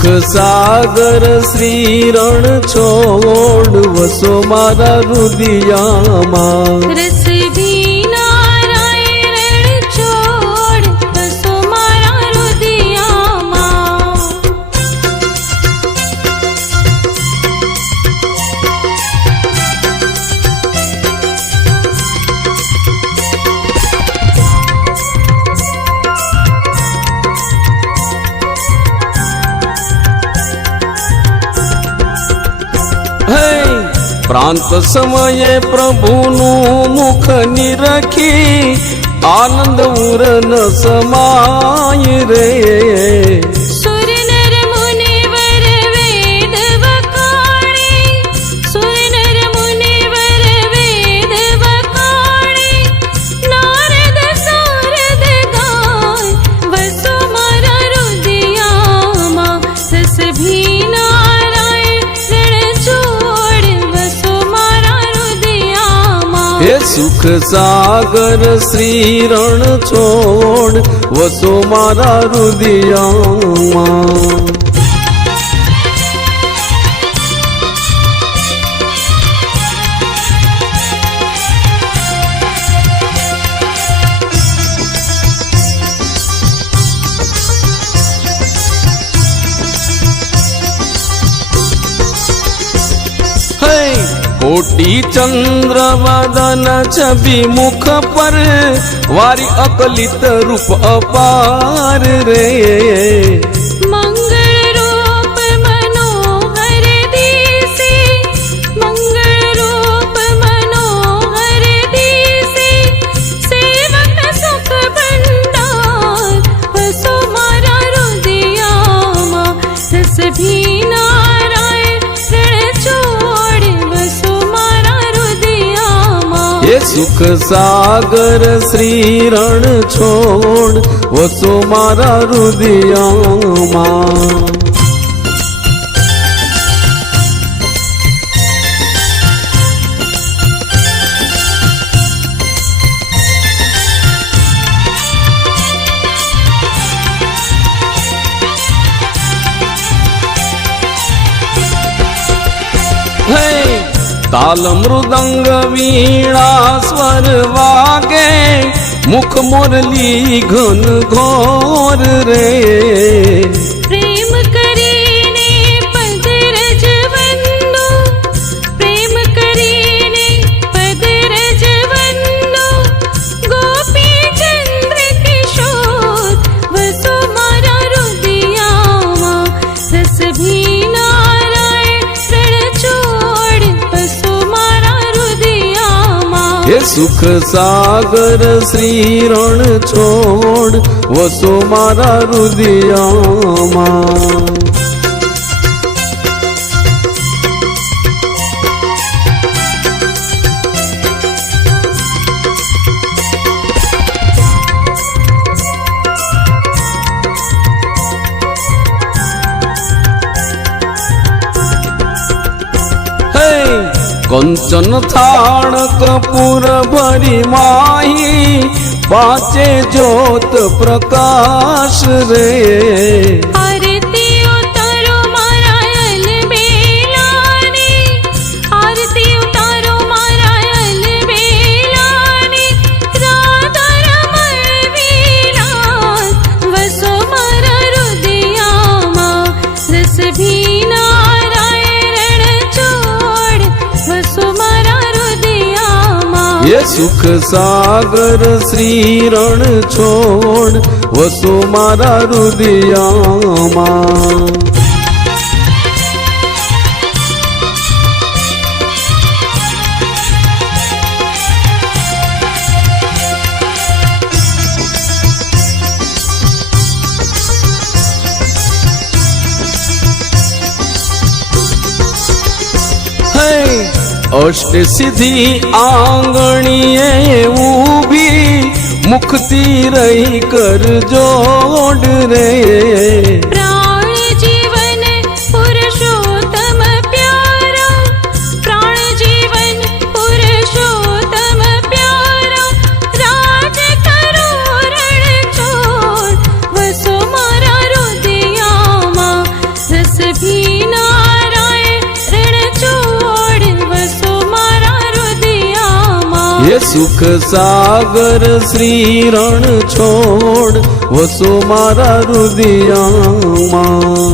સુખ સાગર શ્રી રણછોડ વસો મારા રુદિયામાં રસ ભીનારાય રણછોડ વસો મારા રુદિયામાં પ્રાંત સમયે પ્રભુનું મુખ નિરખી આનંદ ઉર ન સમાય રે સુર નર મુનિવર વેદ વખાણે સુર નર મુનિવર વેદ વખાણે નારદ સારદ ગાય વસો મારા રુદિયામાં રસ ભીનારાય રણછોડ વસો મારા રુદિયામાં હે સુખ સાગર શ્રી રણછોડ વસો મારા રુદિયામાં कोटि चंद्र वदन छवि मुख पर वारी अकलित रूप अपार रे मंगल रूप मनोहर दिसे मंगल रूप मनोहर दिसे सेवक सुख भंडार वसो मारा રુદિયામાં રસ ભીનારાય રણછોડ વસો મારા રુદિયામાં ये सुख सागर श्री रणछोड वसो मारा રુદિયામાં ताल मृदंग वीणा स्वर वागे मुख मुरली घन घोर रे प्रेम કરીને પદ રજવંદો પ્રેમ કરીને પદ રજવંદો ગોપી ચંદ્ર કિશોર વસો મારા રુદિયામાં રસ ભીનારાય રણછોડ વસો મારા રુદિયામાં हे सुख सागर श्री रणछोड वसो मारा રુદિયામાં कंचन थाण कपूर भरी माही पाचे ज्योत प्रकाश रे आरती उतारो मारा अलबेलानी आरती उतारो मारा अलबेलानी राधा रमण विलास वसो मारा રુદિયામાં રસ ભીનારાય રણછોડ વસો મારા રુદિયામાં ये सुख सागर श्री रणछोड वसो मारा રુદિયામાં अष्ट सिद्धि आंगणीए ऊभी मुक्ति रही कर जोड़ रे प्राण जीवन पुरुषोत्तम प्यारा प्राण जीवन पुरुषोत्तम प्यारा राज करो रणछोड वसो मारा રુદિયામાં હે સુખ સાગર શ્રી રણ છોડ વસો મારા હૃદયમાં.